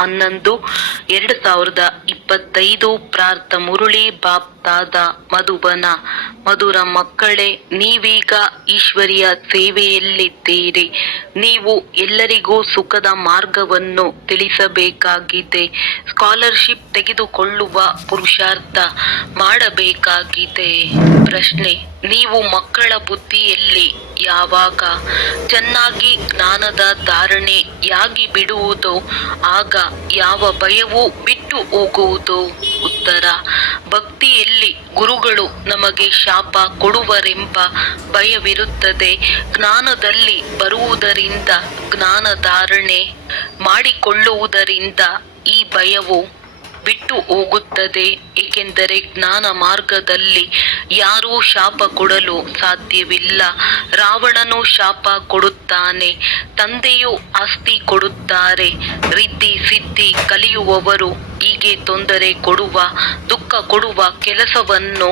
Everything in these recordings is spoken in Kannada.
11/11/2025 ಪ್ರಾರ್ಥ ಮುರುಳಿ ಬಾಪ್ ದಾದಾ ಮಧುಬನ. ಮಧುರ ಮಕ್ಕಳೇ, ನೀವೀಗ ಈಶ್ವರಿಯ ಸೇವೆಯಲ್ಲಿದ್ದೀರಿ. ನೀವು ಎಲ್ಲರಿಗೂ ಸುಖದ ಮಾರ್ಗವನ್ನು ತಿಳಿಸಬೇಕಾಗಿದೆ. ಸ್ಕಾಲರ್ಶಿಪ್ ತೆಗೆದುಕೊಳ್ಳುವ ಪುರುಷಾರ್ಥ ಮಾಡಬೇಕಾಗಿದೆ. ಪ್ರಶ್ನೆ: ನೀವು ಮಕ್ಕಳ ಬುದ್ಧಿಯಲ್ಲಿ ಯಾವಾಗ ಚೆನ್ನಾಗಿ ಜ್ಞಾನದ ಧಾರಣೆಯಾಗಿ ಬಿಡುವುದೋ ಆಗ ಯಾವ ಭಯವೂ ಬಿಟ್ಟು ಹೋಗುವುದು. ಉತ್ತರ: ಭಕ್ತಿಯಲ್ಲಿ ಗುರುಗಳು ನಮಗೆ ಶಾಪ ಕೊಡುವರೆಂಬ ಭಯವಿರುತ್ತದೆ. ಜ್ಞಾನದಲ್ಲಿ ಬರುವುದರಿಂದ, ಜ್ಞಾನ ಧಾರಣೆ ಮಾಡಿಕೊಳ್ಳುವುದರಿಂದ ಈ ಭಯವು ಬಿಟ್ಟು ಹೋಗುತ್ತದೆ. ಏಕೆಂದರೆ ಜ್ಞಾನ ಮಾರ್ಗದಲ್ಲಿ ಯಾರೂ ಶಾಪ ಕೊಡಲು ಸಾಧ್ಯವಿಲ್ಲ. ರಾವಣನು ಶಾಪ ಕೊಡುತ್ತಾನೆ, ತಂದೆಯು ಆಸ್ತಿ ಕೊಡುತ್ತಾರೆ. ರಿದ್ಧಿ ಸಿದ್ಧಿ ಕಲಿಯುವವರು ಹೀಗೆ ತೊಂದರೆ ಕೊಡುವ, ದುಃಖ ಕೊಡುವ ಕೆಲಸವನ್ನು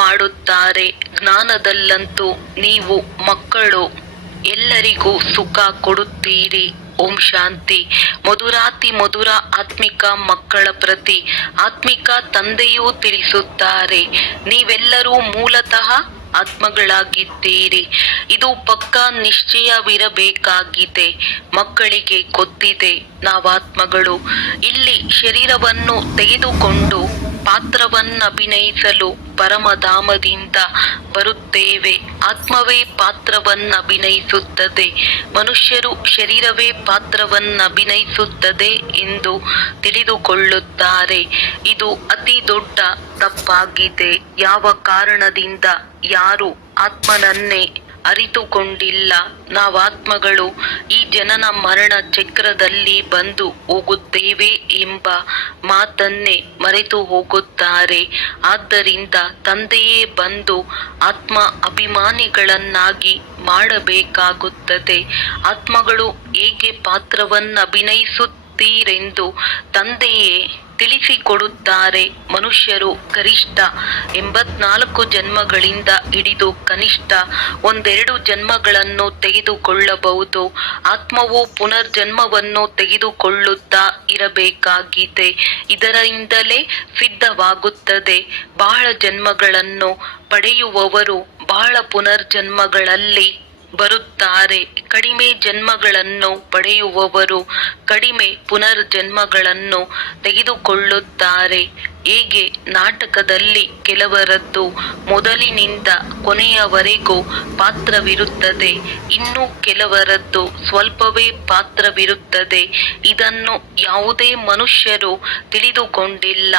ಮಾಡುತ್ತಾರೆ. ಜ್ಞಾನದಲ್ಲಂತೂ ನೀವು ಮಕ್ಕಳು ಎಲ್ಲರಿಗೂ ಸುಖ ಕೊಡುತ್ತೀರಿ. ಓಂ ಶಾಂತಿ. ಮಧುರಾತಿ ಮಧುರ ಆತ್ಮಿಕ ಮಕ್ಕಳ ಪ್ರತಿ ಆತ್ಮಿಕ ತಂದೆಯೂ ತಿಳಿಸುತ್ತಾರೆ, ನೀವೆಲ್ಲರೂ ಮೂಲತಃ ಆತ್ಮಗಳಾಗಿದ್ದೀರಿ. ಇದು ಪಕ್ಕಾ ನಿಶ್ಚಯವಿರಬೇಕಾಗಿದೆ. ಮಕ್ಕಳಿಗೆ ಗೊತ್ತಿದೆ, ನಾವಾತ್ಮಗಳು ಇಲ್ಲಿ ಶರೀರವನ್ನು ತೆಗೆದುಕೊಂಡು ಪಾತ್ರವನ್ನಭಿನಯಿಸಲು ಪರಮಧಾಮದಿಂದ ಬರುತ್ತೇವೆ. ಆತ್ಮವೇ ಪಾತ್ರವನ್ನಭಿನಯಿಸುತ್ತದೆ, ಮನುಷ್ಯರು ಶರೀರವೇ ಪಾತ್ರವನ್ನಭಿನಯಿಸುತ್ತದೆ ಎಂದು ತಿಳಿದುಕೊಳ್ಳುತ್ತಾರೆ. ಇದು ಅತಿ ದೊಡ್ಡ ತಪ್ಪಾಗಿದೆ. ಯಾವ ಕಾರಣದಿಂದ ಯಾರು ಆತ್ಮನನ್ನೇ ಅರಿತುಕೊಂಡಿಲ್ಲ. ನಾವಾತ್ಮಗಳು ಈ ಜನನ ಮರಣ ಚಕ್ರದಲ್ಲಿ ಬಂದು ಹೋಗುತ್ತೇವೆ ಎಂಬ ಮಾತನ್ನೇ ಮರೆತು ಹೋಗುತ್ತಾರೆ. ಆದ್ದರಿಂದ ತಂದೆಯೇ ಬಂದು ಆತ್ಮ ಅಭಿಮಾನಿಗಳನ್ನಾಗಿ ಮಾಡಬೇಕಾಗುತ್ತದೆ. ಆತ್ಮಗಳು ಹೇಗೆ ಪಾತ್ರವನ್ನಭಿನಯಿಸುತ್ತೀರೆಂದು ತಂದೆಯೇ ತಿಳಿಸಿಕೊಡುತ್ತಾರೆ. ಮನುಷ್ಯರು ಗರಿಷ್ಠ 84 ಜನ್ಮಗಳಿಂದ ಹಿಡಿದು ಕನಿಷ್ಠ 1-2 ಜನ್ಮಗಳನ್ನು ತೆಗೆದುಕೊಳ್ಳಬಹುದು. ಆತ್ಮವು ಪುನರ್ಜನ್ಮವನ್ನು ತೆಗೆದುಕೊಳ್ಳುತ್ತಾ ಇರಬೇಕಾಗಿದೆ. ಇದರಿಂದಲೇ ಸಿದ್ಧವಾಗುತ್ತದೆ. ಬಹಳ ಜನ್ಮಗಳನ್ನು ಪಡೆಯುವವರು ಬಹಳ ಪುನರ್ಜನ್ಮಗಳಲ್ಲಿ ಬರುತ್ತಾರೆ. ಕಡಿಮೆ ಜನ್ಮಗಳನ್ನು ಪಡೆಯುವವರು ಕಡಿಮೆ ಪುನರ್ಜನ್ಮಗಳನ್ನು ತೆಗೆದುಕೊಳ್ಳುತ್ತಾರೆ. ಹೇಗೆ ನಾಟಕದಲ್ಲಿ ಕೆಲವರದ್ದು ಮೊದಲಿನಿಂದ ಕೊನೆಯವರೆಗೂ ಪಾತ್ರವಿರುತ್ತದೆ, ಇನ್ನು ಕೆಲವರದ್ದು ಸ್ವಲ್ಪವೇ ಪಾತ್ರವಿರುತ್ತದೆ. ಇದನ್ನು ಯಾವುದೇ ಮನುಷ್ಯರು ತಿಳಿದುಕೊಂಡಿಲ್ಲ.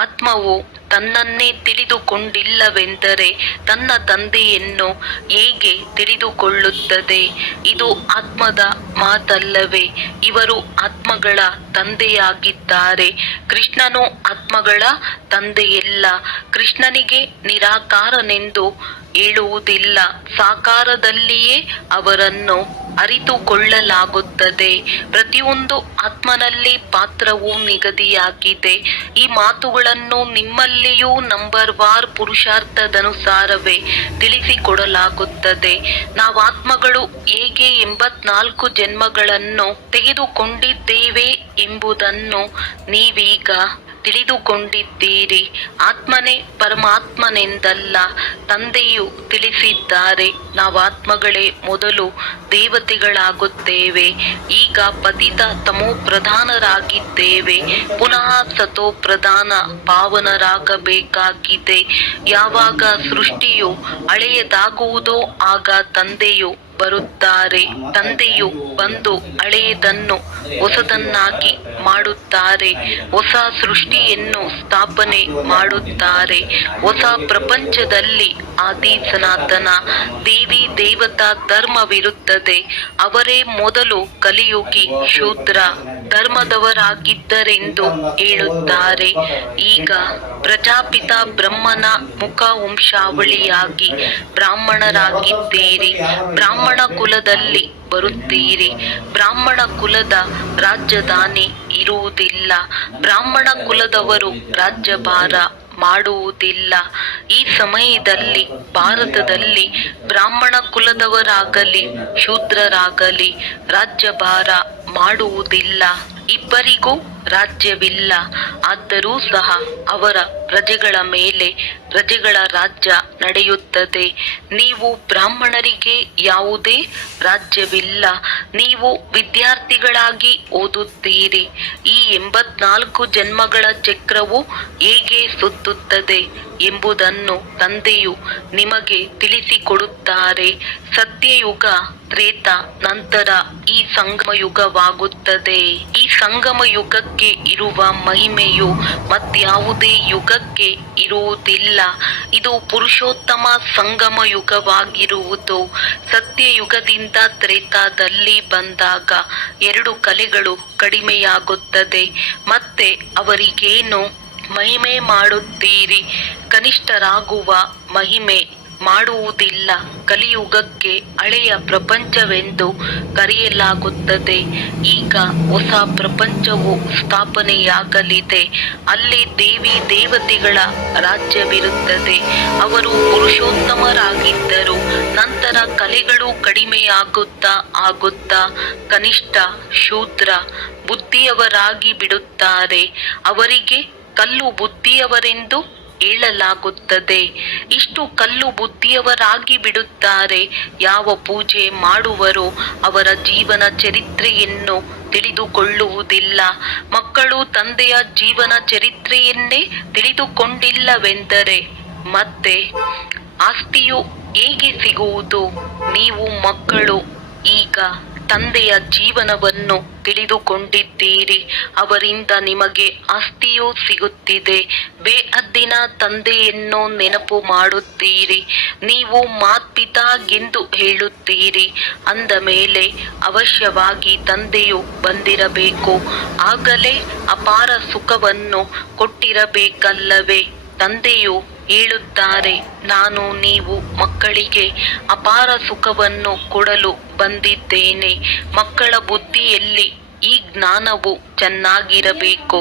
ಆತ್ಮವು ತನ್ನನ್ನೇ ತಿಳಿದುಕೊಂಡಿಲ್ಲವೆಂದರೆ ತನ್ನ ತಂದೆಯನ್ನು ಹೇಗೆ ತಿಳಿದುಕೊಳ್ಳುತ್ತದೆ? ಇದು ಆತ್ಮದ ಮಾತಲ್ಲವೇ? ಇವರು ಆತ್ಮಗಳ ತಂದೆಯಾಗಿದ್ದಾರೆ. ಕೃಷ್ಣನು ಆತ್ಮಗಳ ತಂದೆಯಲ್ಲ. ಕೃಷ್ಣನಿಗೆ ನಿರಾಕಾರನೆಂದು ಹೇಳುವುದಿಲ್ಲ. ಸಾಕಾರದಲ್ಲಿಯೇ ಅವರನ್ನು ಅರಿತುಕೊಳ್ಳಲಾಗುತ್ತದೆ. ಪ್ರತಿಯೊಂದು ಆತ್ಮನಲ್ಲಿ ಪಾತ್ರವು ನಿಗದಿಯಾಗಿದೆ. ಈ ಮಾತುಗಳನ್ನು ನಿಮ್ಮಲ್ಲಿಯೂ ನಂಬರ್ವಾರ್ ಪುರುಷಾರ್ಥದನುಸಾರವೇ ತಿಳಿಸಿಕೊಡಲಾಗುತ್ತದೆ. ನಾವಾತ್ಮಗಳು ಹೇಗೆ 84 ಜನ್ಮಗಳನ್ನು ತೆಗೆದುಕೊಂಡಿದ್ದೇವೆ ಎಂಬುದನ್ನು ನೀವೀಗ ತಿಳಿದುಕೊಂಡಿದ್ದೀರಿ. ಆತ್ಮನೇ ಪರಮಾತ್ಮನೆಂದಲ್ಲ, ತಂದೆಯು ತಿಳಿಸಿದ್ದಾರೆ. ನಾವಾತ್ಮಗಳೇ ಮೊದಲು ದೇವತೆಗಳಾಗುತ್ತೇವೆ. ಈಗ ಪತಿತ ತಮೋ ಪ್ರಧಾನರಾಗಿದ್ದೇವೆ. ಪುನಃ ಸತೋ ಪ್ರಧಾನ ಪಾವನರಾಗಬೇಕಾಗಿದೆ. ಯಾವಾಗ ಸೃಷ್ಟಿಯು ಹಳೆಯದಾಗುವುದೋ ಆಗ ತಂದೆಯು ಬರುತ್ತಾರೆ. ತಂದೆಯು ಬಂದು ಹಳೆಯದನ್ನು ಹೊಸದನ್ನಾಗಿ ಮಾಡುತ್ತಾರೆ. ಹೊಸ ಸೃಷ್ಟಿಯನ್ನು ಸ್ಥಾಪನೆ ಮಾಡುತ್ತಾರೆ. ಹೊಸ ಪ್ರಪಂಚದಲ್ಲಿ ಆದಿ ಸನಾತನ ದೇವಿ ದೇವತಾ ಧರ್ಮವಿರುತ್ತದೆ. ಅವರೇ ಮೊದಲು ಕಲಿಯುಗಿ ಶೂದ್ರ ಧರ್ಮದವರಾಗಿದ್ದರೆಂದು ಹೇಳುತ್ತಾರೆ. ಈಗ ಪ್ರಜಾಪಿತ ಬ್ರಹ್ಮನ ಮುಖ ವಂಶಾವಳಿಯಾಗಿ ಬ್ರಾಹ್ಮಣರಾಗಿದ್ದೀರಿ. ಬ್ರಾಹ್ಮಣ ಕುಲದಲ್ಲಿ ಬರುತ್ತೀರಿ. ಬ್ರಾಹ್ಮಣ ಕುಲದ ರಾಜಧಾನಿ ಇರುವುದಿಲ್ಲ. ಬ್ರಾಹ್ಮಣ ಕುಲದವರು ರಾಜ್ಯಭಾರ ಮಾಡುವುದಿಲ್ಲ. ಈ ಸಮಯದಲ್ಲಿ ಭಾರತದಲ್ಲಿ ಬ್ರಾಹ್ಮಣ ಕುಲದವರಾಗಲಿ ಶೂದ್ರರಾಗಲಿ ರಾಜ್ಯಭಾರ ಮಾಡುವುದಿಲ್ಲ. ಇಬ್ಬರಿಗೂ ರಾಜ್ಯವಿಲ್ಲ. ಆದರೂ ಸಹ ಅವರ ಪ್ರಜೆಗಳ ಮೇಲೆ ಪ್ರಜೆಗಳ ರಾಜ್ಯ ನಡೆಯುತ್ತದೆ. ನೀವು ಬ್ರಾಹ್ಮಣರಿಗೆ ಯಾವುದೇ ರಾಜ್ಯವಿಲ್ಲ. ನೀವು ವಿದ್ಯಾರ್ಥಿಗಳಾಗಿ ಓದುತ್ತೀರಿ. ಈ 84 ಜನ್ಮಗಳ ಚಕ್ರವು ಹೇಗೆ ಸುತ್ತುತ್ತದೆ ಎಂಬುದನ್ನು ತಂದೆಯು ನಿಮಗೆ ತಿಳಿಸಿಕೊಡುತ್ತಾರೆ. ಸತ್ಯಯುಗ, ತ್ರೇತ, ನಂತರ ಈ ಸಂಗಮ ಯುಗವಾಗುತ್ತದೆ. ಈ ಸಂಗಮ ಯುಗಕ್ಕೆ ಇರುವ ಮಹಿಮೆಯು ಮತ್ಯಾವುದೇ ಯುಗಕ್ಕೆ ಇರುವುದಿಲ್ಲ. ಇದು ಪುರುಷೋತ್ತಮ ಸಂಗಮ ಯುಗವಾಗಿರುವುದು. ಸತ್ಯಯುಗದಿಂದ ತ್ರೇತಾದಲ್ಲಿ ಬಂದಾಗ 2 ಕಲೆಗಳು ಕಡಿಮೆಯಾಗುತ್ತದೆ. ಮತ್ತೆ ಅವರಿಗೇನು ಮಹಿಮೆ ಮಾಡುತ್ತೀರಿ? ಕನಿಷ್ಠರಾಗುವ ಮಹಿಮೆ ಮಾಡುವುದಿಲ್ಲ. ಕಲಿಯುಗಕ್ಕೆ ಹಳೆಯ ಪ್ರಪಂಚವೆಂದು ಕರೆಯಲಾಗುತ್ತದೆ. ಈಗ ಹೊಸ ಪ್ರಪಂಚವು ಸ್ಥಾಪನೆಯಾಗಲಿದೆ. ಅಲ್ಲಿ ದೇವಿ ದೇವತೆಗಳ ರಾಜ್ಯವಿರುತ್ತದೆ. ಅವರು ಪುರುಷೋತ್ತಮರಾಗಿದ್ದರು. ನಂತರ ಕಲೆಗಳು ಕಡಿಮೆಯಾಗುತ್ತಾ ಆಗುತ್ತಾ ಕನಿಷ್ಠ, ಶೂದ್ರ ಬುದ್ಧಿಯವರಾಗಿ ಬಿಡುತ್ತಾರೆ. ಅವರಿಗೆ ಕಲ್ಲು ಬುದ್ಧಿಯವರೆಂದು ಹೇಳಲಾಗುತ್ತದೆ. ಇಷ್ಟು ಕಲ್ಲು ಬುದ್ಧಿಯವರಾಗಿ ಬಿಡುತ್ತಾರೆ. ಯಾವ ಪೂಜೆ ಮಾಡುವರೋ ಅವರ ಜೀವನ ಚರಿತ್ರೆಯನ್ನು ತಿಳಿದುಕೊಳ್ಳುವುದಿಲ್ಲ. ಮಕ್ಕಳು ತಂದೆಯ ಜೀವನ ಚರಿತ್ರೆಯನ್ನೇ ತಿಳಿದುಕೊಂಡಿಲ್ಲವೆಂದರೆ ಮತ್ತೆ ಆಸ್ತಿಯು ಹೇಗೆ ಸಿಗುವುದು? ನೀವು ಮಕ್ಕಳು ಈಗ ತಂದೆಯ ಜೀವನವನ್ನು ತಿಳಿದುಕೊಂಡಿದ್ದೀರಿ. ಅವರಿಂದ ನಿಮಗೆ ಆಸ್ತಿಯೂ ಸಿಗುತ್ತಿದೆ. ಬೇಹದ್ದಿನ ತಂದೆಯನ್ನು ನೆನಪು ಮಾಡುತ್ತೀರಿ. ನೀವು ಮಾತ್ಪಿತಾ ಎಂದು ಹೇಳುತ್ತೀರಿ. ಅಂದ ಮೇಲೆ ಅವಶ್ಯವಾಗಿ ತಂದೆಯು ಬಂದಿರಬೇಕು. ಆಗಲೇ ಅಪಾರ ಸುಖವನ್ನು ಕೊಟ್ಟಿರಬೇಕಲ್ಲವೇ? ತಂದೆಯು ಹೇಳುತ್ತಾರೆ, ನಾನು ನೀವು ಮಕ್ಕಳಿಗೆ ಅಪಾರ ಸುಖವನ್ನು ಕೊಡಲು ಬಂದಿದ್ದೇನೆ. ಮಕ್ಕಳ ಬುದ್ಧಿಯಲ್ಲಿ ಈ ಜ್ಞಾನವು ಚೆನ್ನಾಗಿರಬೇಕು.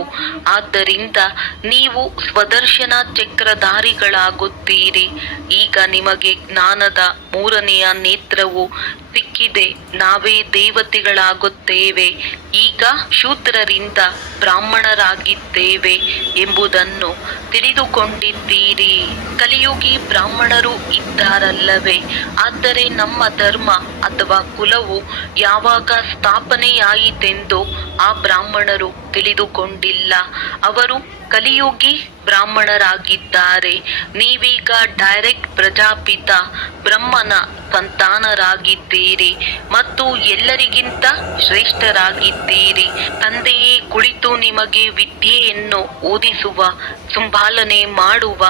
ಆದ್ದರಿಂದ ನೀವು ಸ್ವದರ್ಶನ ಚಕ್ರಧಾರಿಗಳಾಗುತ್ತೀರಿ. ಈಗ ನಿಮಗೆ ಜ್ಞಾನದ 3ನೆಯ ನೇತ್ರವು ಸಿಕ್ಕಿದೆ. ನಾವೇ ದೇವತೆಗಳಾಗುತ್ತೇವೆ. ಈಗ ಶೂದ್ರರಿಂದ ಬ್ರಾಹ್ಮಣರಾಗಿದ್ದೇವೆ ಎಂಬುದನ್ನು ತಿಳಿದುಕೊಂಡಿದ್ದೀರಿ. ಕಲಿಯುಗಿ ಬ್ರಾಹ್ಮಣರು ಇದ್ದಾರಲ್ಲವೇ? ಆದರೆ ನಮ್ಮ ಧರ್ಮ ಅಥವಾ ಕುಲವು ಯಾವಾಗ ಸ್ಥಾಪನೆಯಾಯಿತೆಂದು ಆ ಬ್ರಾಹ್ಮಣರು ತಿಳಿದುಕೊಂಡಿಲ್ಲ. ಅವರು ಕಲಿಯುಗಿ ಬ್ರಾಹ್ಮಣರಾಗಿದ್ದಾರೆ. ನೀವೀಗ ಡೈರೆಕ್ಟ್ ಪ್ರಜಾಪಿತ ಬ್ರಹ್ಮನ ಸಂತಾನರಾಗಿದ್ದೀರಿ ಮತ್ತು ಎಲ್ಲರಿಗಿಂತ ಶ್ರೇಷ್ಠರಾಗಿದ್ದೀರಿ. ತಂದೆಯೇ ಕುಳಿತು ನಿಮಗೆ ವಿದ್ಯೆಯನ್ನು ಓದಿಸುವ, ಸಂಭಾಲನೆ ಮಾಡುವ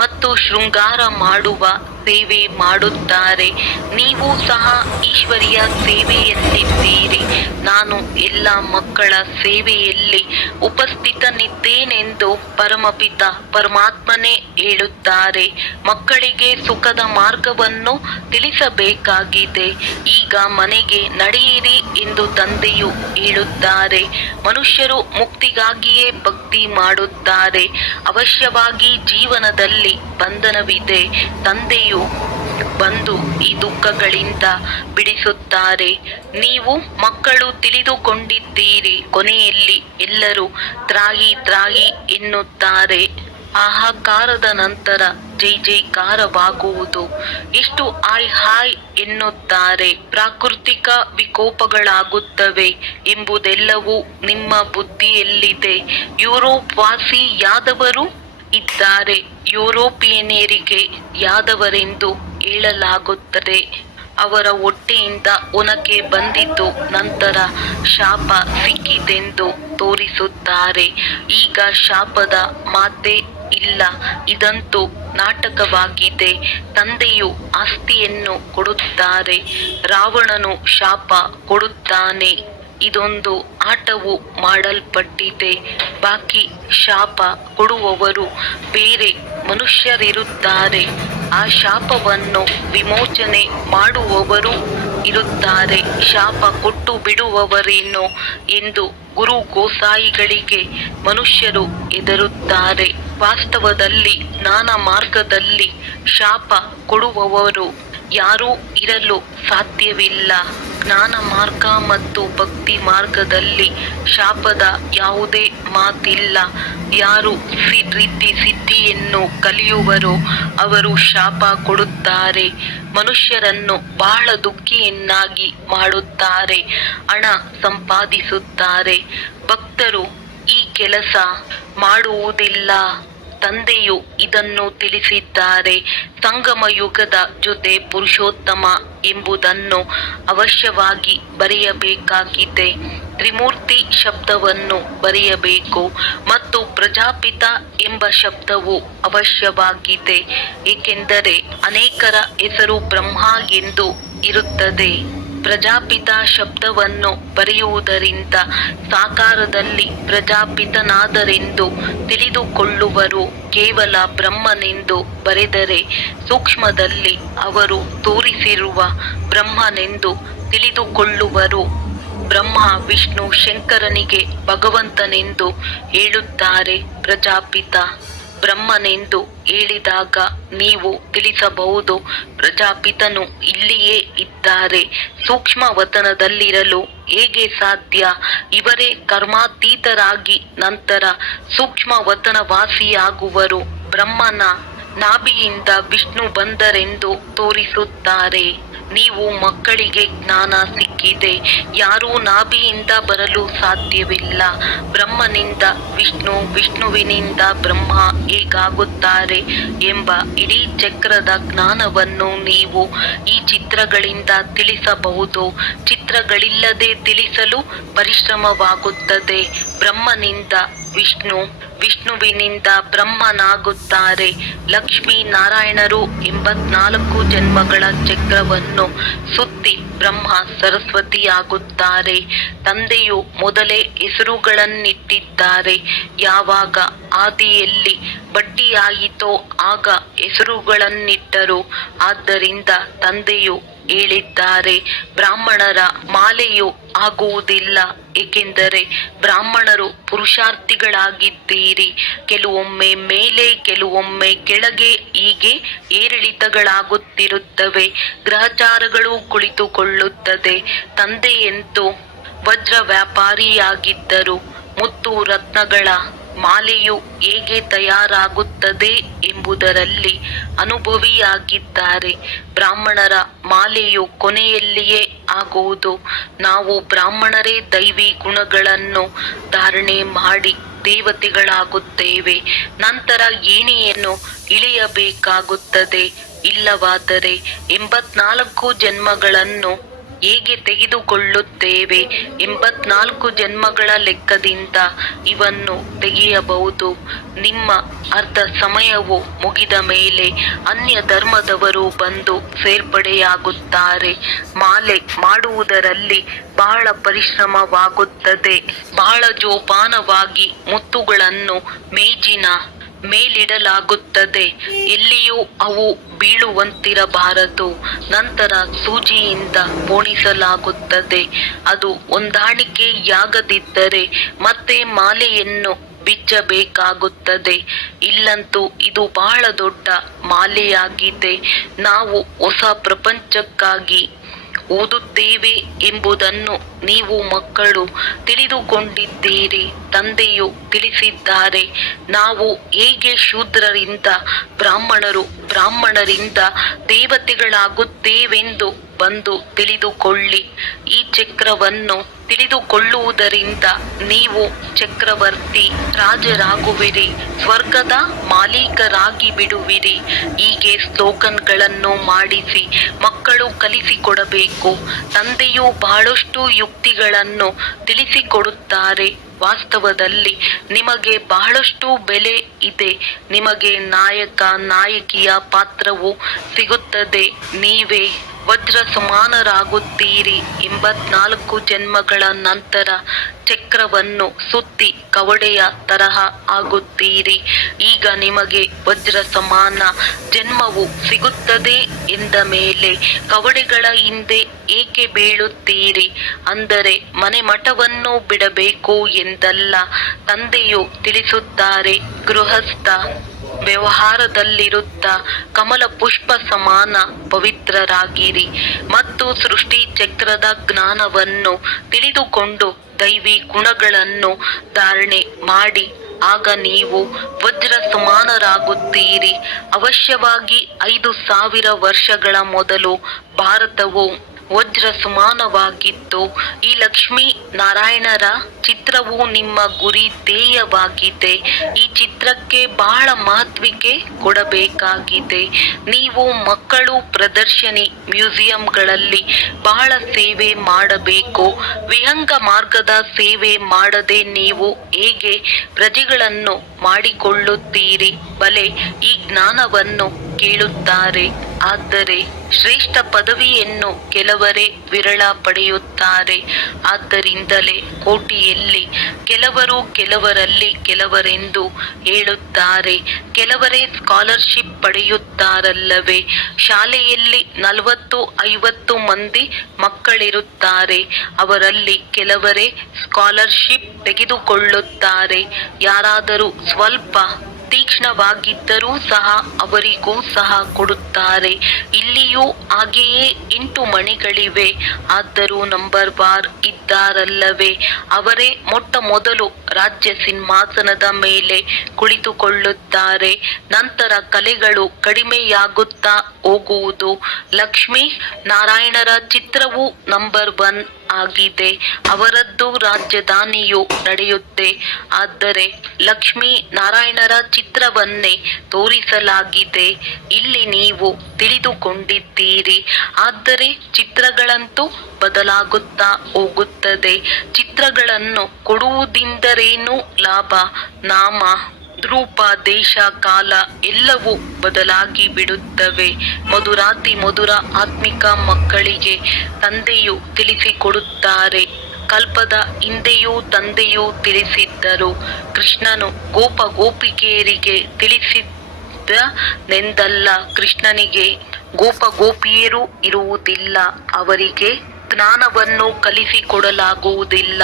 ಮತ್ತು ಶೃಂಗಾರ ಮಾಡುವ ಸೇವೆ ಮಾಡುತ್ತಾರೆ. ನೀವು ಸಹ ಈಶ್ವರಿಯ ಸೇವೆಯಲ್ಲಿದ್ದೀರಿ. ನಾನು ಎಲ್ಲ ಮಕ್ಕಳ ಸೇವೆಯಲ್ಲಿ ಉಪಸ್ಥಿತನಿದ್ದೇನೆಂದು ಪರಮಪಿತ ಪರಮಾತ್ಮನೇ ಹೇಳುತ್ತಾರೆ. ಮಕ್ಕಳಿಗೆ ಸುಖದ ಮಾರ್ಗವನ್ನು ತಿಳಿಸಬೇಕಾಗಿದೆ. ಈಗ ಮನೆಗೆ ನಡೆಯಿರಿ ಎಂದು ತಂದೆಯು ಹೇಳುತ್ತಾರೆ. ಮನುಷ್ಯರು ಮುಕ್ತಿಗಾಗಿಯೇ ಭಕ್ತಿ ಮಾಡುತ್ತಾರೆ. ಅವಶ್ಯವಾಗಿ ಜೀವನದಲ್ಲಿ ಬಂಧನವಿದೆ. ತಂದೆಯು ಬಂದು ಈ ದುಃಖಗಳಿಂದ ಬಿಡಿಸುತ್ತಾರೆ. ನೀವು ಮಕ್ಕಳು ತಿಳಿದುಕೊಂಡಿದ್ದೀರಿ. ಕೊನೆಯಲ್ಲಿ ಎಲ್ಲರೂ ತ್ರಾಹಿ ತ್ರಾಹಿ ಎನ್ನುತ್ತಾರೆ. ಹಾಹಾಕಾರದ ನಂತರ ಜೈ ಜೈಕಾರವಾಗುವುದು. ಎಷ್ಟು ಹಾಯ್ ಹಾಯ್ ಎನ್ನುತ್ತಾರೆ. ಪ್ರಾಕೃತಿಕ ವಿಕೋಪಗಳಾಗುತ್ತವೆ ಎಂಬುದೆಲ್ಲವೂ ನಿಮ್ಮ ಬುದ್ಧಿಯಲ್ಲಿದೆ. ಯುರೋಪ್ ವಾಸಿಯಾದವರು ಇದ್ದಾರೆ. ಯುರೋಪಿಯನ್ನರಿಗೆ ಯಾದವರೆಂದು ಹೇಳಲಾಗುತ್ತದೆ. ಅವರ ಹೊಟ್ಟೆಯಿಂದ ಒನಕೆ ಬಂದಿತು, ನಂತರ ಶಾಪ ಸಿಕ್ಕಿತೆಂದು ತೋರಿಸುತ್ತಾರೆ. ಈಗ ಶಾಪದ ಮಾತೇ ಇಲ್ಲ. ಇದಂತೂ ನಾಟಕವಾಗಿದೆ. ತಂದೆಯು ಆಸ್ತಿಯನ್ನು ಕೊಡುತ್ತಾರೆ. ರಾವಣನು ಶಾಪ ಕೊಡುತ್ತಾನೆ. ಇದೊಂದು ಆಟವು ಮಾಡಲ್ಪಟ್ಟಿದೆ. ಬಾಕಿ ಶಾಪ ಕೊಡುವವರು ಬೇರೆ ಮನುಷ್ಯರಿರುತ್ತಾರೆ. ಆ ಶಾಪವನ್ನು ವಿಮೋಚನೆ ಮಾಡುವವರು ಇರುತ್ತಾರೆ. ಶಾಪ ಕೊಟ್ಟು ಬಿಡುವವರೇನೋ ಎಂದು ಗುರು ಗೋಸಾಯಿಗಳಿಗೆ ಮನುಷ್ಯರು ಹೆದರುತ್ತಾರೆ. ವಾಸ್ತವದಲ್ಲಿ ಜ್ಞಾನ ಮಾರ್ಗದಲ್ಲಿ ಶಾಪ ಕೊಡುವವರು ಯಾರೂ ಇರಲು ಸಾಧ್ಯವಿಲ್ಲ. ಜ್ಞಾನ ಮಾರ್ಗ ಮತ್ತು ಭಕ್ತಿ ಮಾರ್ಗದಲ್ಲಿ ಶಾಪದ ಯಾವುದೇ ಮಾತಿಲ್ಲ. ಯಾರು ರೀತಿ ಸಿದ್ಧಿಯನ್ನು ಕಲಿಯುವರೋ ಅವರು ಶಾಪ ಕೊಡುತ್ತಾರೆ, ಮನುಷ್ಯರನ್ನು ಬಹಳ ದುಃಖಿಯನ್ನಾಗಿ ಮಾಡುತ್ತಾರೆ, ಹಣ ಸಂಪಾದಿಸುತ್ತಾರೆ. ಭಕ್ತರು ಈ ಕೆಲಸ ಮಾಡುವುದಿಲ್ಲ. ತಂದೆಯು ಇದನ್ನು ತಿಳಿಸಿದ್ದಾರೆ. ಸಂಗಮ ಯುಗದ ಜೊತೆ ಪುರುಷೋತ್ತಮ ಎಂಬುದನ್ನು ಅವಶ್ಯವಾಗಿ ಬರೆಯಬೇಕಾಗಿದೆ. ತ್ರಿಮೂರ್ತಿ ಶಬ್ದವನ್ನು ಬರೆಯಬೇಕು ಮತ್ತು ಪ್ರಜಾಪಿತ ಎಂಬ ಶಬ್ದವು ಅವಶ್ಯವಾಗಿದೆ, ಏಕೆಂದರೆ ಅನೇಕರ ಹೆಸರು ಬ್ರಹ್ಮ ಎಂದು ಇರುತ್ತದೆ. ಪ್ರಜಾಪಿತ ಶಬ್ದವನ್ನು ಬರೆಯುವುದರಿಂದ ಸಾಕಾರದಲ್ಲಿ ಪ್ರಜಾಪಿತನಾದರೆಂದು ತಿಳಿದುಕೊಳ್ಳುವರು. ಕೇವಲ ಬ್ರಹ್ಮನೆಂದು ಬರೆದರೆ ಸೂಕ್ಷ್ಮದಲ್ಲಿ ಅವರು ತೋರಿಸಿರುವ ಬ್ರಹ್ಮನೆಂದು ತಿಳಿದುಕೊಳ್ಳುವರು. ಬ್ರಹ್ಮ ವಿಷ್ಣು ಶಂಕರನಿಗೆ ಭಗವಂತನೆಂದು ಹೇಳುತ್ತಾರೆ. ಪ್ರಜಾಪಿತ ಬ್ರಹ್ಮನೆಂದು ಹೇಳಿದಾಗ ನೀವು ತಿಳಿಸಬಹುದು, ಪ್ರಜಾಪಿತನು ಇಲ್ಲಿಯೇ ಇದ್ದಾರೆ. ಸೂಕ್ಷ್ಮ ವತನದಲ್ಲಿರಲು ಹೇಗೆ ಸಾಧ್ಯ? ಇವರೇ ಕರ್ಮಾತೀತರಾಗಿ ನಂತರ ಸೂಕ್ಷ್ಮ ವತನವಾಸಿಯಾಗುವರು. ಬ್ರಹ್ಮನ ನಾಭಿಯಿಂದ ವಿಷ್ಣು ಬಂದರೆಂದು ತೋರಿಸುತ್ತಾರೆ. ನೀವು ಮಕ್ಕಳಿಗೆ ಜ್ಞಾನ ಸಿಕ್ಕಿದೆ, ಯಾರೂ ನಾಭಿಯಿಂದ ಬರಲು ಸಾಧ್ಯವಿಲ್ಲ. ಬ್ರಹ್ಮನಿಂದ ವಿಷ್ಣು, ವಿಷ್ಣುವಿನಿಂದ ಬ್ರಹ್ಮ ಹೇಗಾಗುತ್ತಾರೆ ಎಂಬ ಇಡೀ ಚಕ್ರದ ಜ್ಞಾನವನ್ನು ನೀವು ಈ ಚಿತ್ರಗಳಿಂದ ತಿಳಿಸಬಹುದು. ಚಿತ್ರಗಳಿಲ್ಲದೆ ತಿಳಿಸಲು ಪರಿಶ್ರಮವಾಗುತ್ತದೆ. ಬ್ರಹ್ಮನಿಂದ ವಿಷ್ಣು, ವಿಷ್ಣುವಿನಿಂದ ಬ್ರಹ್ಮನಾಗುತ್ತಾರೆ. ಲಕ್ಷ್ಮೀ ನಾರಾಯಣರು 84 ಜನ್ಮಗಳ ಚಕ್ರವನ್ನು ಸುತ್ತಿ ಬ್ರಹ್ಮ ಸರಸ್ವತಿಯಾಗುತ್ತಾರೆ. ತಂದೆಯು ಮೊದಲೇ ಹೆಸರುಗಳನ್ನಿಟ್ಟಿದ್ದಾರೆ. ಯಾವಾಗ ಆದಿಯಲ್ಲಿ ಬಟ್ಟಿಯಾಯಿತೋ ಆಗ ಹೆಸರುಗಳನ್ನಿಟ್ಟರು. ಆದ್ದರಿಂದ ತಂದೆಯು ಹೇಳಿದ್ದಾರೆ, ಬ್ರಾಹ್ಮಣರ ಮಾಲೆಯು ಆಗುವುದಿಲ್ಲ, ಏಕೆಂದರೆ ಬ್ರಾಹ್ಮಣರು ಪುರುಷಾರ್ಥಿಗಳಾಗಿದ್ದೀರಿ. ಕೆಲವೊಮ್ಮೆ ಮೇಲೆ, ಕೆಲವೊಮ್ಮೆ ಕೆಳಗೆ, ಹೀಗೆ ಏರಿಳಿತಗಳಾಗುತ್ತಿರುತ್ತವೆ. ಗ್ರಹಚಾರಗಳು ಕುಳಿತುಕೊಳ್ಳುತ್ತದೆ. ತಂದೆಯಂತೂ ವಜ್ರ ವ್ಯಾಪಾರಿಯಾಗಿದ್ದರು. ಮುತ್ತು ರತ್ನಗಳ ಮಾಲೆಯು ಹೇಗೆ ತಯಾರಾಗುತ್ತದೆ ಎಂಬುದರಲ್ಲಿ ಅನುಭವಿಯಾಗಿದ್ದಾರೆ. ಬ್ರಾಹ್ಮಣರ ಮಾಲೆಯು ಕೊನೆಯಲ್ಲಿಯೇ ಆಗುವುದು. ನಾವು ಬ್ರಾಹ್ಮಣರೇ ದೈವಿ ಗುಣಗಳನ್ನು ಧಾರಣೆ ಮಾಡಿ ದೇವತೆಗಳಾಗುತ್ತೇವೆ. ನಂತರ ಏಣಿಯನ್ನು ಇಳಿಯಬೇಕಾಗುತ್ತದೆ. ಇಲ್ಲವಾದರೆ 84 ಜನ್ಮಗಳನ್ನು ಹೇಗೆ ತೆಗೆದುಕೊಳ್ಳುತ್ತೇವೆ? 84 ಜನ್ಮಗಳ ಲೆಕ್ಕದಿಂದ ಇವನ್ನು ತೆಗೆಯಬಹುದು. ನಿಮ್ಮ ಅರ್ಧ ಸಮಯವು ಮುಗಿದ ಮೇಲೆ ಅನ್ಯ ಧರ್ಮದವರು ಬಂದು ಸೇರ್ಪಡೆಯಾಗುತ್ತಾರೆ. ಮಾಲೆ ಮಾಡುವುದರಲ್ಲಿ ಬಹಳ ಪರಿಶ್ರಮವಾಗುತ್ತದೆ. ಬಹಳ ಜೋಪಾನವಾಗಿ ಮುತ್ತುಗಳನ್ನು ಮೇಜಿನ ಮೇಲಿಡಲಾಗುತ್ತದೆ. ಎಲ್ಲಿಯೂ ಅವು ಬೀಳುವಂತಿರಬಾರದು. ನಂತರ ಸೂಜಿಯಿಂದ ಪೋಣಿಸಲಾಗುತ್ತದೆ. ಅದು ಹೊಂದಾಣಿಕೆಯಾಗದಿದ್ದರೆ ಮತ್ತೆ ಮಾಲೆಯನ್ನು ಬಿಚ್ಚಬೇಕಾಗುತ್ತದೆ. ಇಲ್ಲಂತೂ ಇದು ಬಹಳ ದೊಡ್ಡ ಮಾಲೆಯಾಗಿದೆ. ನಾವು ಹೊಸ ಪ್ರಪಂಚಕ್ಕಾಗಿ ಓದುತ್ತೇವೆ ಎಂಬುದನ್ನು ನೀವು ಮಕ್ಕಳು ತಿಳಿದುಕೊಂಡಿದ್ದೀರಿ. ತಂದೆಯು ತಿಳಿಸಿದ್ದಾರೆ, ನಾವು ಹೇಗೆ ಶೂದ್ರರಿಂದ ಬ್ರಾಹ್ಮಣರು, ಬ್ರಾಹ್ಮಣರಿಂದ ದೇವತೆಗಳಾಗುತ್ತೇವೆಂದು ಬಂದು ತಿಳಿದುಕೊಳ್ಳಿ. ಈ ಚಕ್ರವನ್ನು ತಿಳಿದುಕೊಳ್ಳುವುದರಿಂದ ನೀವು ಚಕ್ರವರ್ತಿ ರಾಜರಾಗುವಿರಿ, ಸ್ವರ್ಗದ ಮಾಲೀಕರಾಗಿ ಬಿಡುವಿರಿ. ಹೀಗೆ ಸ್ಲೋಗನ್ಗಳನ್ನು ಮಾಡಿಸಿ ಮಕ್ಕಳು ಕಲಿಸಿಕೊಡಬೇಕು. ತಂದೆಯು ಬಹಳಷ್ಟು ಯುಕ್ತಿಗಳನ್ನು ತಿಳಿಸಿಕೊಡುತ್ತಾರೆ. ವಾಸ್ತವದಲ್ಲಿ ನಿಮಗೆ ಬಹಳಷ್ಟು ಬೆಲೆ ಇದೆ. ನಿಮಗೆ ನಾಯಕ ನಾಯಕಿಯ ಪಾತ್ರವು ಸಿಗುತ್ತದೆ. ನೀವೇ ವಜ್ರ ಸಮಾನರಾಗುತ್ತೀರಿ. 84 ಜನ್ಮಗಳ ನಂತರ ಚಕ್ರವನ್ನು ಸುತ್ತಿ ಕವಡೆಯ ತರಹ ಆಗುತ್ತೀರಿ. ಈಗ ನಿಮಗೆ ವಜ್ರ ಸಮಾನ ಜನ್ಮವು ಸಿಗುತ್ತದೆ ಎಂದ ಮೇಲೆ ಕವಡೆಗಳ ಹಿಂದೆ ಏಕೆ ಬೀಳುತ್ತೀರಿ? ಅಂದರೆ ಮನೆ ಮಠವನ್ನು ಬಿಡಬೇಕು ಎಂದಲ್ಲ. ತಂದೆಯು ತಿಳಿಸುತ್ತಾರೆ, ಗೃಹಸ್ಥ ವ್ಯವಹಾರದಲ್ಲಿರುತ್ತಾ ಕಮಲ ಪುಷ್ಪ ಸಮಾನ ಪವಿತ್ರರಾಗಿರಿ ಮತ್ತು ಸೃಷ್ಟಿ ಚಕ್ರದ ಜ್ಞಾನವನ್ನು ತಿಳಿದುಕೊಂಡು ದೈವಿ ಗುಣಗಳನ್ನು ಧಾರಣೆ ಮಾಡಿ. ಆಗ ನೀವು ವಜ್ರ ಸಮಾನರಾಗುತ್ತೀರಿ. ಅವಶ್ಯವಾಗಿ 5,000 ವರ್ಷಗಳ ಮೊದಲು ಭಾರತವು ವಜ್ರ ಸಮಾನವಾಗಿತ್ತು. ಈ ಲಕ್ಷ್ಮೀ ನಾರಾಯಣರ ಚಿತ್ರವು ನಿಮ್ಮ ಗುರಿ ಧ್ಯೇಯವಾಗಿದೆ. ಈ ಚಿತ್ರಕ್ಕೆ ಬಹಳ ಮಹತ್ವಿಕೆ ಕೊಡಬೇಕಾಗಿದೆ. ನೀವು ಮಕ್ಕಳು ಪ್ರದರ್ಶನಿ ಮ್ಯೂಸಿಯಂಗಳಲ್ಲಿ ಬಹಳ ಸೇವೆ ಮಾಡಬೇಕು. ವಿಹಂಗ ಮಾರ್ಗದ ಸೇವೆ ಮಾಡದೆ ನೀವು ಹೇಗೆ ಪ್ರಜೆಗಳನ್ನು ಮಾಡಿಕೊಳ್ಳುತ್ತೀರಿ? ಬಲೆ ಈ ಜ್ಞಾನವನ್ನು ಕೇಳುತ್ತಾರೆ. ಆದರೆ ಶ್ರೇಷ್ಠ ಪದವಿಯನ್ನು ಕೆಲವರೇ ವಿರಳ ಪಡೆಯುತ್ತಾರೆ. ಆದ್ದರಿಂದಲೇ ಕೋಟಿಯಲ್ಲಿ ಕೆಲವರು ಕೆಲವರಲ್ಲಿ ಕೆಲವರೆಂದು ಹೇಳುತ್ತಾರೆ. ಕೆಲವರೇ ಸ್ಕಾಲರ್ಶಿಪ್ ಪಡೆಯುತ್ತಾರಲ್ಲವೇ? ಶಾಲೆಯಲ್ಲಿ 40-50 ಮಂದಿ ಮಕ್ಕಳಿರುತ್ತಾರೆ. ಅವರಲ್ಲಿ ಕೆಲವರೇ ಸ್ಕಾಲರ್ಶಿಪ್ ತೆಗೆದುಕೊಳ್ಳುತ್ತಾರೆ. ಯಾರಾದರೂ ಸ್ವಲ್ಪ ತೀಕ್ಷ್ಣವಾಗಿದ್ದರೂ ಸಹ ಅವರಿಗೂ ಸಹ ಕೊಡುತ್ತಾರೆ. ಇಲ್ಲಿಯೂ ಹಾಗೆಯೇ 8 ಮಣಿಗಳಿವೆ. ಆದರೂ ನಂಬರ್ ವಾರ್ ಇದ್ದಾರಲ್ಲವೇ? ಅವರೇ ಮೊಟ್ಟ ಮೊದಲು ರಾಜ್ಯ ಸಿಂಹಾಸನದ ಮೇಲೆ ಕುಳಿತುಕೊಳ್ಳುತ್ತಾರೆ. ನಂತರ ಕಲೆಗಳು ಕಡಿಮೆಯಾಗುತ್ತಾ ಹೋಗುವುದು. ಲಕ್ಷ್ಮೀ ನಾರಾಯಣರ ಚಿತ್ರವು ನಂಬರ್ 1 ಆಗಿದೆ. ಅವರದ್ದು ರಾಜಧಾನಿಯು ನಡೆಯುತ್ತೆ. ಆದರೆ ಲಕ್ಷ್ಮೀ ನಾರಾಯಣರ ಚಿತ್ರವನ್ನೇ ತೋರಿಸಲಾಗಿದೆ. ಇಲ್ಲಿ ನೀವು ತಿಳಿದುಕೊಂಡಿದ್ದೀರಿ. ಆದರೆ ಚಿತ್ರಗಳಂತೂ ಬದಲಾಗುತ್ತಾ ಹೋಗುತ್ತದೆ. ಚಿತ್ರಗಳನ್ನು ಕೊಡುವುದರಿಂದರೇನು ಲಾಭ? ನಾಮ ರೂಪ, ದೇಶ, ಕಾಲ ಎಲ್ಲವೂ ಬದಲಾಗಿ ಬಿಡುತ್ತವೆ. ಮಧುರಾತಿ ಮಧುರ ಆತ್ಮಿಕ ಮಕ್ಕಳಿಗೆ ತಂದೆಯು ತಿಳಿಸಿಕೊಡುತ್ತಾರೆ. ಕಲ್ಪದ ಹಿಂದೆಯೂ ತಂದೆಯು ತಿಳಿಸಿದ್ದರು. ಕೃಷ್ಣನು ಗೋಪಿಕೆಯರಿಗೆ ತಿಳಿಸಿದನೆಂದಲ್ಲ. ಕೃಷ್ಣನಿಗೆ ಗೋಪಿಯರು ಇರುವುದಿಲ್ಲ. ಅವರಿಗೆ ಜ್ಞಾನವನ್ನು ಕಲಿಸಿಕೊಡಲಾಗುವುದಿಲ್ಲ.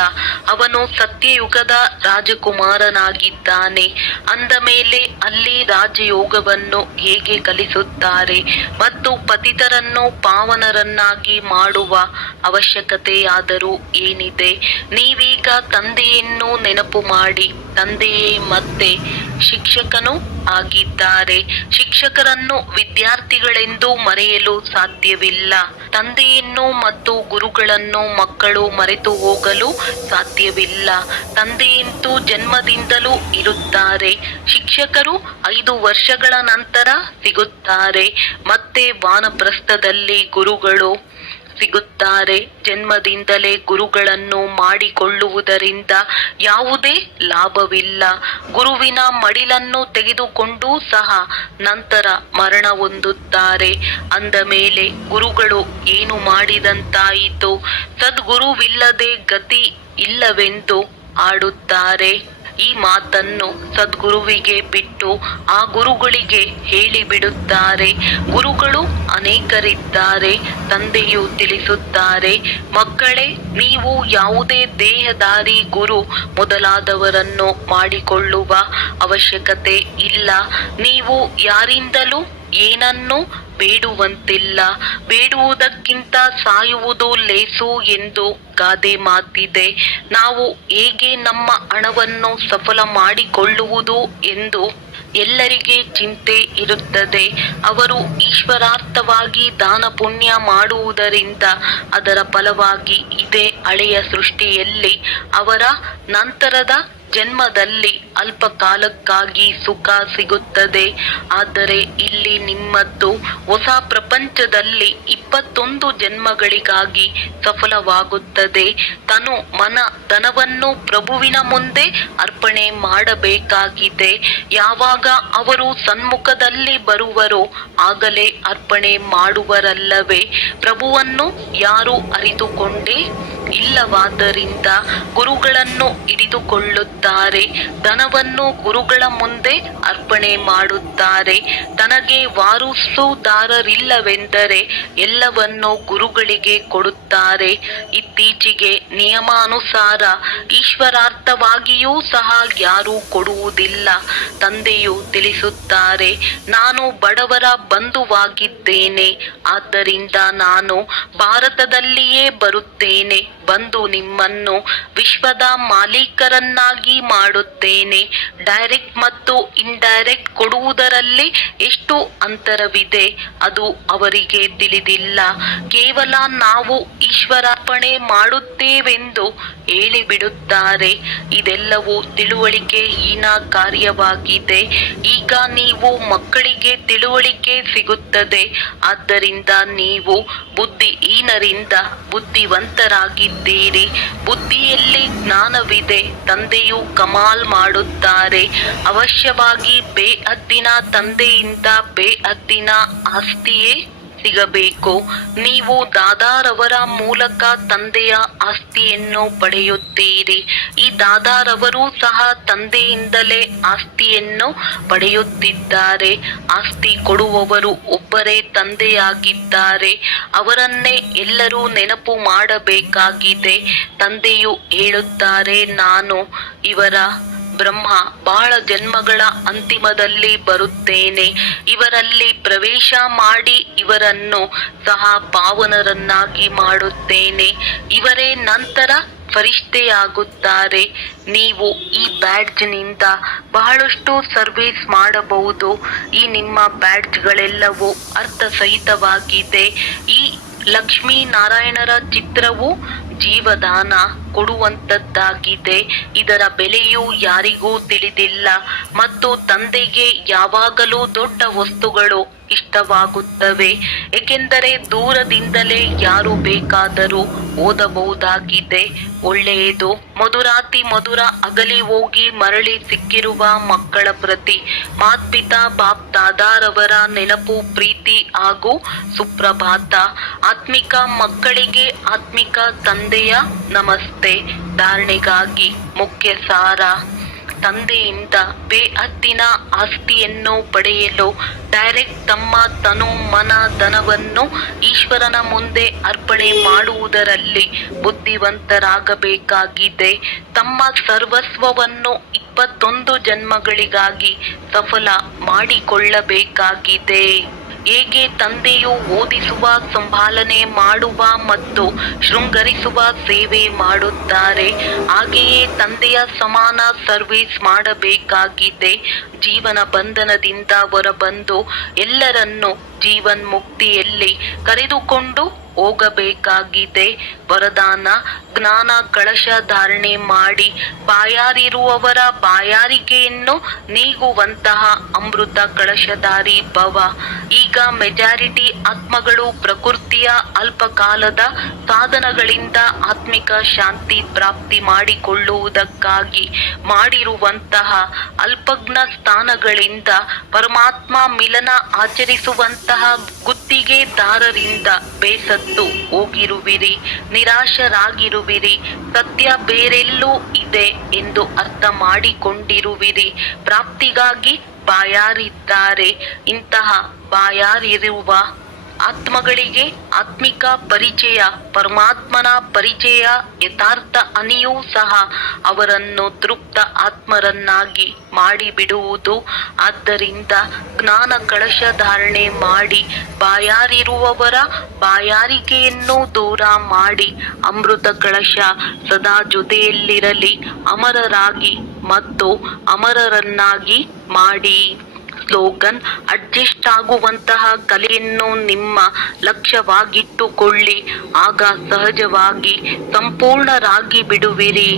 ಅವನು ಸತ್ಯಯುಗದ ರಾಜಕುಮಾರನಾಗಿದ್ದಾನೆ. ಅಂದ ಮೇಲೆ ಅಲ್ಲಿ ರಾಜಯೋಗವನ್ನು ಹೇಗೆ ಕಲಿಸುತ್ತಾರೆ? ಮತ್ತು ಪತಿತರನ್ನು ಪಾವನರನ್ನಾಗಿ ಮಾಡುವ ಅವಶ್ಯಕತೆಯಾದರೂ ಏನಿದೆ? ನೀವೀಗ ತಂದೆಯನ್ನು ನೆನಪು ಮಾಡಿ. ತಂದೆಯೇ ಮತ್ತೆ ಶಿಕ್ಷಕನೂ ಆಗಿದ್ದಾರೆ. ಶಿಕ್ಷಕರನ್ನು ವಿದ್ಯಾರ್ಥಿಗಳೆಂದು ಮರೆಯಲು ಸಾಧ್ಯವಿಲ್ಲ. ತಂದೆಯನ್ನು ಮತ್ತು ಗುರುಗಳನ್ನು ಮಕ್ಕಳು ಮರೆತು ಹೋಗಲು ಸಾಧ್ಯವಿಲ್ಲ. ತಂದೆಯಂತೂ ಜನ್ಮದಿಂದಲೂ ಇರುತ್ತಾರೆ. ಶಿಕ್ಷಕರು 5 ವರ್ಷಗಳ ನಂತರ ಸಿಗುತ್ತಾರೆ. ಮತ್ತೆ ವಾನಪ್ರಸ್ಥದಲ್ಲಿ ಗುರುಗಳು ಸಿಗುತ್ತಾರೆ. ಜನ್ಮದಿಂದಲೇ ಗುರುಗಳನ್ನು ಮಾಡಿಕೊಳ್ಳುವುದರಿಂದ ಯಾವುದೇ ಲಾಭವಿಲ್ಲ. ಗುರುವಿನ ಮಡಿಲನ್ನು ತೆಗೆದುಕೊಂಡೂ ಸಹ ನಂತರ ಮರಣ ಹೊಂದುತ್ತಾರೆ. ಅಂದ ಮೇಲೆ ಗುರುಗಳು ಏನು ಮಾಡಿದಂತಾಯಿತು? ಸದ್ಗುರುವಿಲ್ಲದೆ ಗತಿ ಇಲ್ಲವೆಂದು ಆಡುತ್ತಾರೆ. ಈ ಮಾತನ್ನು ಸದ್ಗುರುವಿಗೆ ಬಿಟ್ಟು ಆ ಗುರುಗಳಿಗೆ ಹೇಳಿಬಿಡುತ್ತಾರೆ. ಗುರುಗಳು ಅನೇಕರಿದ್ದಾರೆ. ತಂದೆಯು ತಿಳಿಸುತ್ತಾರೆ, ಮಕ್ಕಳೇ, ನೀವು ಯಾವುದೇ ದೇಹಧಾರಿ ಗುರು ಮೊದಲಾದವರನ್ನು ಮಾಡಿಕೊಳ್ಳುವ ಅವಶ್ಯಕತೆ ಇಲ್ಲ. ನೀವು ಯಾರಿಂದಲೂ ಏನನ್ನೂ ಬೇಡುವಂತಿಲ್ಲ. ಬೇಡುವುದಕ್ಕಿಂತ ಸಾಯುವುದು ಲೇಸು ಎಂದು ಗಾದೆ ಮಾತಿದೆ. ನಾವು ಹೇಗೆ ನಮ್ಮ ಹಣವನ್ನು ಸಫಲ ಮಾಡಿಕೊಳ್ಳುವುದು ಎಂದು ಎಲ್ಲರಿಗೆ ಚಿಂತೆ ಇರುತ್ತದೆ. ಅವರು ಈಶ್ವರಾರ್ಥವಾಗಿ ದಾನ ಪುಣ್ಯ ಮಾಡುವುದರಿಂದ ಅದರ ಫಲವಾಗಿ ಇದೇ ಹಳೆಯ ಸೃಷ್ಟಿಯಲ್ಲಿ ಅವರ ನಂತರದ ಜನ್ಮದಲ್ಲಿ ಅಲ್ಪ ಕಾಲಕ್ಕಾಗಿ ಸುಖ ಸಿಗುತ್ತದೆ. ಆದರೆ ಇಲ್ಲಿ ನಿಮ್ಮದ್ದು ಹೊಸ ಪ್ರಪಂಚದಲ್ಲಿ 21 ಜನ್ಮಗಳಿಗಾಗಿ ಸಫಲವಾಗುತ್ತದೆ. ತನು ಮನ ಧನವನ್ನು ಪ್ರಭುವಿನ ಮುಂದೆ ಅರ್ಪಣೆ ಮಾಡಬೇಕಾಗಿದೆ. ಯಾವಾಗ ಅವರು ಸನ್ಮುಖದಲ್ಲಿ ಬರುವರೋ ಆಗಲೇ ಅರ್ಪಣೆ ಮಾಡುವರಲ್ಲವೇ? ಪ್ರಭುವನ್ನು ಯಾರು ಅರಿತುಕೊಂಡೇ ಇಲ್ಲವಾದ್ದರಿಂದ ಗುರುಗಳನ್ನು ಹಿಡಿದುಕೊಳ್ಳುತ್ತಾರೆ. ಧನವನ್ನು ಗುರುಗಳ ಮುಂದೆ ಅರ್ಪಣೆ ಮಾಡುತ್ತಾರೆ. ತನಗೆ ವಾರಸುದಾರರಿಲ್ಲವೆಂದರೆ ಎಲ್ಲವನ್ನೂ ಗುರುಗಳಿಗೆ ಕೊಡುತ್ತಾರೆ. ಮಾಡುತ್ತಾರೆ. ಇತ್ತೀಚೆಗೆ ನಿಯಮಾನುಸಾರ ಈಶ್ವರಾರ್ಥವಾಗಿಯೂ ಸಹ ಯಾರೂ ಕೊಡುವುದಿಲ್ಲ. ತಂದೆಯು ತಿಳಿಸುತ್ತಾರೆ, ನಾನು ಬಡವರ ಬಂಧುವಾಗಿದ್ದೇನೆ, ಆದ್ದರಿಂದ ನಾನು ಭಾರತದಲ್ಲಿಯೇ ಬರುತ್ತೇನೆ, ಬಂದು ನಿಮ್ಮನ್ನು ವಿಶ್ವದ ಮಾಲೀಕರನ್ನಾಗಿ ಮಾಡುತ್ತೇನೆ. ಡೈರೆಕ್ಟ್ ಮತ್ತು ಇಂಡೈರೆಕ್ಟ್ ಕೊಡುವುದರಲ್ಲಿ ಎಷ್ಟು ಅಂತರವಿದೆ ಅದು ಅವರಿಗೆ ತಿಳಿದಿಲ್ಲ. ಕೇವಲ ನಾವು ಈಶ್ವರಾರ್ಪಣೆ ಮಾಡುತ್ತೇವೆಂದು ಹೇಳಿಬಿಡುತ್ತಾರೆ. ಇದೆಲ್ಲವೂ ತಿಳುವಳಿಕೆ ಹೀನ ಕಾರ್ಯವಾಗಿದೆ. ಈಗ ನೀವು ಮಕ್ಕಳಿಗೆ ತಿಳುವಳಿಕೆ ಸಿಗುತ್ತದೆ, ಆದ್ದರಿಂದ ನೀವು ಬುದ್ಧಿಹೀನರಿಂದ ಬುದ್ಧಿವಂತರಾಗಿದ್ದೀರಿ. ಬುದ್ಧಿಯಲ್ಲಿ ಜ್ಞಾನವಿದೆ. ತಂದೆಯು ಕಮಾಲ್ ಮಾಡುತ್ತಾರೆ. ಅವಶ್ಯವಾಗಿ ಬೇಹದ್ದಿನ ತಂದೆಯಿಂದ ಬೇಹದ್ದಿನ ಆಸ್ತಿಯೇ ಸಿಗಬೇಕು. ನೀವು ದಾದಾರವರ ಮೂಲಕ ತಂದೆಯ ಆಸ್ತಿಯನ್ನು ಪಡೆಯುತ್ತೀರಿ. ಈ ದಾದಾರವರು ಸಹ ತಂದೆಯಿಂದಲೇ ಆಸ್ತಿಯನ್ನು ಪಡೆಯುತ್ತಿದ್ದಾರೆ. ಆಸ್ತಿ ಕೊಡುವವರು ಒಬ್ಬರೇ ತಂದೆಯಾಗಿದ್ದಾರೆ. ಅವರನ್ನೇ ಎಲ್ಲರೂ ನೆನಪು ಮಾಡಬೇಕಾಗಿದೆ. ತಂದೆಯು ಹೇಳುತ್ತಾರೆ, ನಾನು ಇವರ ಬ್ರಹ್ಮ ಬಹಳ ಜನ್ಮಗಳ ಅಂತಿಮದಲ್ಲಿ ಬರುತ್ತೇನೆ. ಇವರಲ್ಲಿ ಪ್ರವೇಶ ಮಾಡಿ ಇವರನ್ನು ಸಹ ಪಾವನರನ್ನಾಗಿ ಮಾಡುತ್ತೇನೆ. ಇವರೇ ನಂತರ ಫರಿಷ್ಠೆಯಾಗುತ್ತಾರೆ. ನೀವು ಈ ಬ್ಯಾಡ್ಜ್ನಿಂದ ಬಹಳಷ್ಟು ಸರ್ವಿಸ್ ಮಾಡಬಹುದು. ಈ ನಿಮ್ಮ ಬ್ಯಾಡ್ಜ್ಗಳೆಲ್ಲವೂ ಅರ್ಥಸಹಿತವಾಗಿದೆ. ಈ ಲಕ್ಷ್ಮೀ ನಾರಾಯಣರ ಚಿತ್ರವು ಜೀವದಾನ ಕೊಡುವಂತದ್ದಾಗಿದೆ. ಇದರ ಬೆಲೆಯು ಯಾರಿಗೂ ತಿಳಿದಿಲ್ಲ ಮತ್ತು ತಂದೆಗೆ ಯಾವಾಗಲೂ ದೊಡ್ಡ ವಸ್ತುಗಳು ಇಷ್ಟವಾಗುತ್ತವೆ, ಏಕೆಂದರೆ ದೂರದಿಂದಲೇ ಯಾರು ಬೇಕಾದರೂ ಓದಬಹುದಾಗಿದೆ. ಒಳ್ಳೆಯದು. ಮಧುರಾತಿ ಮಧುರ ಅಗಲಿ ಹೋಗಿ ಮರಳಿ ಸಿಕ್ಕಿರುವ ಮಕ್ಕಳ ಪ್ರತಿ ಮಾತ್ಪಿತಾ ಬಾಪ್ ದಾದಾರವರ ನೆನಪು, ಪ್ರೀತಿ ಹಾಗೂ ಸುಪ್ರಭಾತ. ಆತ್ಮಿಕ ಮಕ್ಕಳಿಗೆ ಆತ್ಮಿಕ ತಂದೆಯ ನಮಸ್ತೆ. ಧಾರಣೆಗಾಗಿ ಮುಖ್ಯ ಸಾರ. ತಂದೆಯಿಂದ ಬೇಹದ್ದಿನ ಆಸ್ತಿಯನ್ನು ಪಡೆಯಲು ಡೈರೆಕ್ಟ್ ತಮ್ಮ ತನು ಮನ ಧನವನ್ನು ಈಶ್ವರನ ಮುಂದೆ ಅರ್ಪಣೆ ಮಾಡುವುದರಲ್ಲಿ ಬುದ್ಧಿವಂತರಾಗಬೇಕಾಗಿದೆ. ತಮ್ಮ ಸರ್ವಸ್ವವನ್ನು 21 ಜನ್ಮಗಳಿಗಾಗಿ ಸಫಲ ಮಾಡಿಕೊಳ್ಳಬೇಕಾಗಿದೆ. ಹೇಗೆ ತಂದೆಯು ಓದಿಸುವ, ಸಂಭಾಲನೆ ಮಾಡುವ ಮತ್ತು ಶೃಂಗರಿಸುವ ಸೇವೆ ಮಾಡುತ್ತಾರೆ, ಹಾಗೆಯೇ ತಂದೆಯ ಸಮಾನ ಸರ್ವಿಸ್ ಮಾಡಬೇಕಾಗಿದೆ. ಜೀವನ ಬಂಧನದಿಂದ ಹೊರಬಂದು ಎಲ್ಲರನ್ನು ಜೀವನ್ಮುಕ್ತಿಯಲ್ಲಿ ಕರೆದುಕೊಂಡು ಹೋಗಬೇಕಾಗಿದೆ. ವರದಾನ: ಜ್ಞಾನ ಕಳಶ ಧಾರಣೆ ಮಾಡಿ ಬಾಯಾರಿರುವವರ ಬಾಯಾರಿಕೆಯನ್ನು ನೀಗುವಂತಹ ಅಮೃತ ಕಳಶಧಾರಿ ಭವ. ಈಗ ಮೆಜಾರಿಟಿ ಆತ್ಮಗಳು ಪ್ರಕೃತಿಯ ಅಲ್ಪಕಾಲದ ಸಾಧನಗಳಿಂದ ಆತ್ಮಿಕ ಶಾಂತಿ ಪ್ರಾಪ್ತಿ ಮಾಡಿಕೊಳ್ಳುವುದಕ್ಕಾಗಿ ಮಾಡಿರುವಂತಹ ಅಲ್ಪಜ್ಞ ಸ್ಥಾನಗಳಿಂದ ಪರಮಾತ್ಮ ಮಿಲನ ಆಚರಿಸುವಂತಹ ಗುತ್ತಿಗೆದಾರರಿಂದ ಬೇಸತ್ತು ಹೋಗಿರುವಿರಿ, ನಿರಾಶರಾಗಿರುವಿರಿ. ಸತ್ಯ ಬೇರೆಲ್ಲೂ ಇದೆ ಎಂದು ಅರ್ಥ ಮಾಡಿಕೊಂಡಿರುವಿರಿ. ಪ್ರಾಪ್ತಿಗಾಗಿ ಬಾಯಾರಿದ್ದಾರೆ. ಇಂತಹ ಬಾಯಾರಿರುವ ಆತ್ಮಗಳಿಗೆ ಆತ್ಮಿಕ ಪರಿಚಯ, ಪರಮಾತ್ಮನ ಪರಿಚಯ, ಯಥಾರ್ಥ ಅನಿಯೂ ಸಹ ಅವರನ್ನು ತೃಪ್ತ ಆತ್ಮರನ್ನಾಗಿ ಮಾಡಿಬಿಡುವುದು. ಆದ್ದರಿಂದ ಜ್ಞಾನ ಕಳಶ ಧಾರಣೆ ಮಾಡಿ ಬಾಯಾರಿರುವವರ ಬಾಯಾರಿಕೆಯನ್ನು ದೂರ ಮಾಡಿ ಅಮೃತ ಕಳಶ ಸದಾ ಜೊತೆಯಲ್ಲಿರಲಿ. ಅಮರರಾಗಿ ಮತ್ತು ಅಮರರನ್ನಾಗಿ ಮಾಡಿ. ಸ್ಲೋಗನ್: ಅಡ್ಜಸ್ಟ್ ಆಗುವಂತಹ ಕಲೆಯನ್ನು ನಿಮ್ಮ ಲಕ್ಷ್ಯವಾಗಿಟ್ಟುಕೊಳ್ಳಿ, ಆಗ ಸಹಜವಾಗಿ ಸಂಪೂರ್ಣರಾಗಿ ಬಿಡುವಿರಿ.